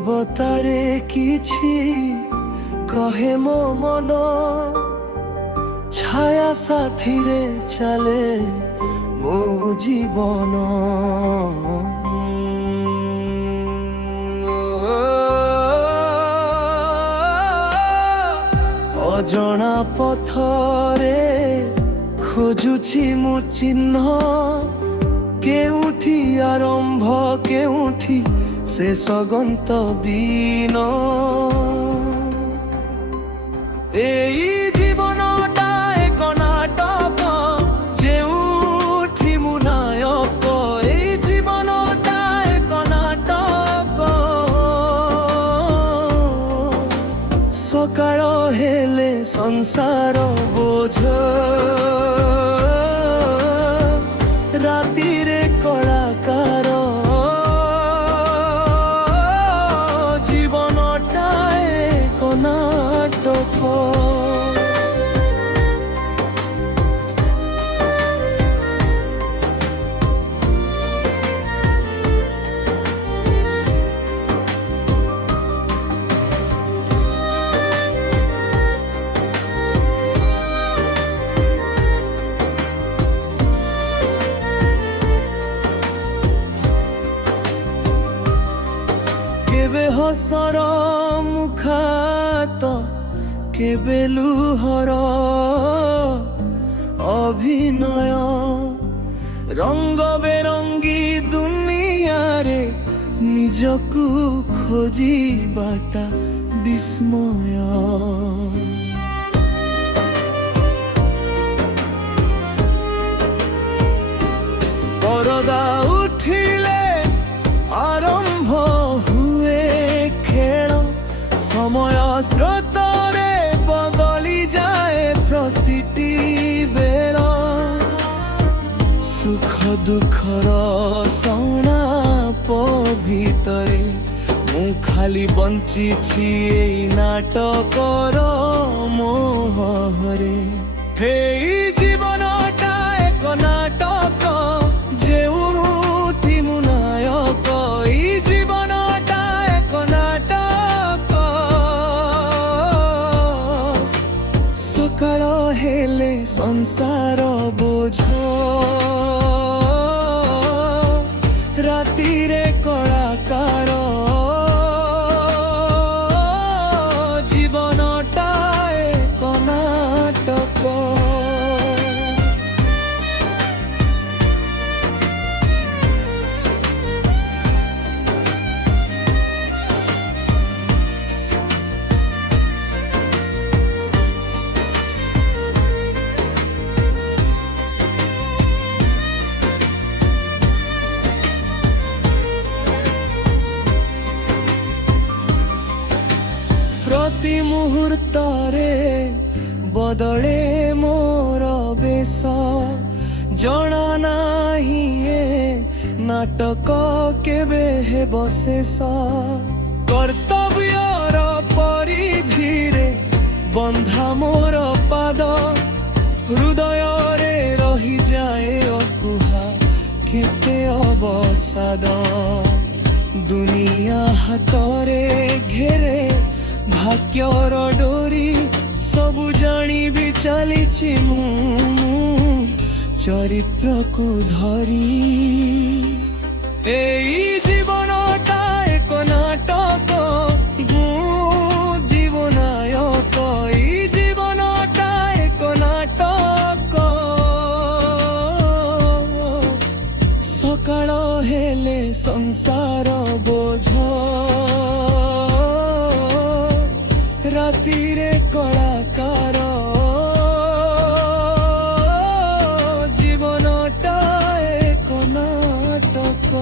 নীরবতারে କିଛି কহে ମୋ ମନ ছায়া সাথীরে চালে ମୋ জীবন অজଣା পথরে খোঁজুছি ମୁଁ ଚିହ୍ନ କେଉଁଠି ଆରମ୍ଭ କେଉଁଠି ଶେଷ ଗନ୍ତବ୍ୟ এই জীবনটা এক নাটক ଯେଉଁଠି ମୁଁ ନାୟକ এই জীবনটা এক নাটক ସକାଳ ହେଲେ ସଂସାର ବୋଝ ରାତିରେ କଳାକାର জীবনটা এক নাটক কেবে হসর মুখাত কেবে লুহর অভিনয় রঙ্গ বেরঙ্গি দুনিয়ারে নিজকু খোঁজিবাটা বিস্ময় পরদা উঠিলে আরম্ভ হুয়ে খেল সময় স্রোতরে বদলি যায় প্রতিটি বেল সুখ দুঃখর সଣାপ ভিতরে ମୁଁ ଖାଲି ବଞ୍ଚିଛି ଏଇ ନାଟକର ମୋହରେ ଏଇ ଜୀବନଟା ଏକ ନାଟକ ଯେଉଁଠି ମୁଁ ନାୟକ ଏଇ ଜୀବନଟା ଏକ ନାଟକ ସକାଳ ହେଲେ ସଂସାର ବୋଝ ରାତିରେ କଳାକାର জীবনটা এক নাটক প্রতি মুহূর্তরে বদলে মোর বেশ জনা নাহি এ নাটক কেবে হেব শেষ কর্তব্যর পরিধিরে বন্ধা মোর পাদ হৃদয়রে রহি যায় অকুহা কেতে অবসাদ দুনিয়া হাতরে ঘেরে ভাগ্যর ডোরি সবু জানিবি চালিছি ମୁଁ চরিত্রকু ধরি এই জীবনটা এক নাটক জীবনায়ক এই জীবনটা এক নাটক সকাল হেলে সংসার বোঝ রাতিরে কଳାକାର জীবনটা এক নাটক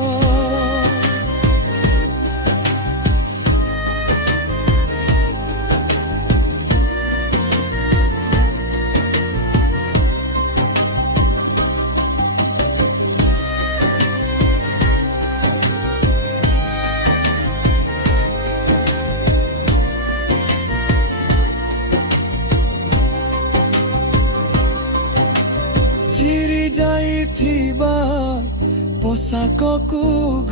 ଚିରି ଯାଇଥିବା ପୋଷାକକୁ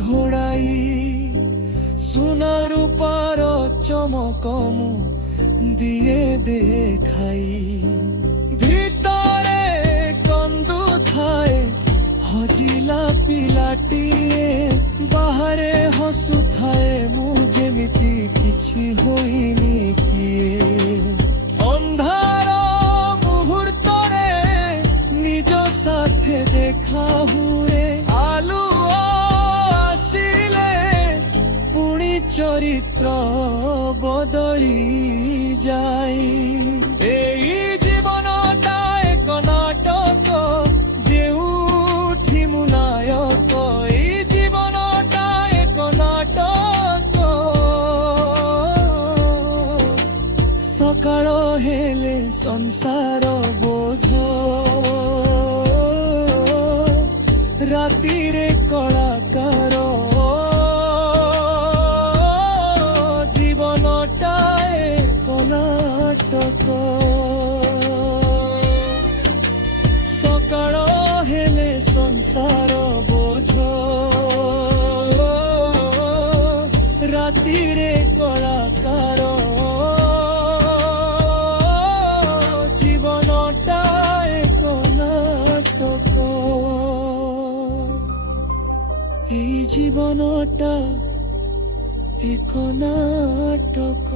ଘୋଡ଼ାଇ ସୁନା ରୂପାର ଚମକ ମୁଁ ଦିଏ ଦେଖାଇ ଭିତରେ କନ୍ଦୁଥାଏ ହଜିଲା ପିଲାଟିଏ ବାହାରେ ହସୁଥାଏ ମୁଁ ଯେମିତି କିଛି ହୋଇନି କିଏ ଅନ୍ଧାର ମୁହୂର୍ତ୍ତରେ ନିଜ ସାଥେ ଦେଖା ହୁଏ ଆଲୁଅ ଆସିଲେ ପୁଣି ଚରିତ୍ର ବଦଳି ଯାଏ ଏଇ ଜୀବନଟା ଏକ ନାଟକ ଯେଉଁଠି ମୁଁ ନାୟକ ଏଇ ଜୀବନଟା ଏକ ନାଟକ ସକାଳ ହେଲେ ସଂସାର ବୋଝ ରାତିରେ କଳାକାର ଜୀବନଟା ଏକ ନାଟକ ସକାଳ ହେଲେ ସଂସାର ବୋଝ ରାତିରେ କଳାକାର ଜୀବନଟା ଏକ ନାଟକ এই জীবনটা এক নাটক।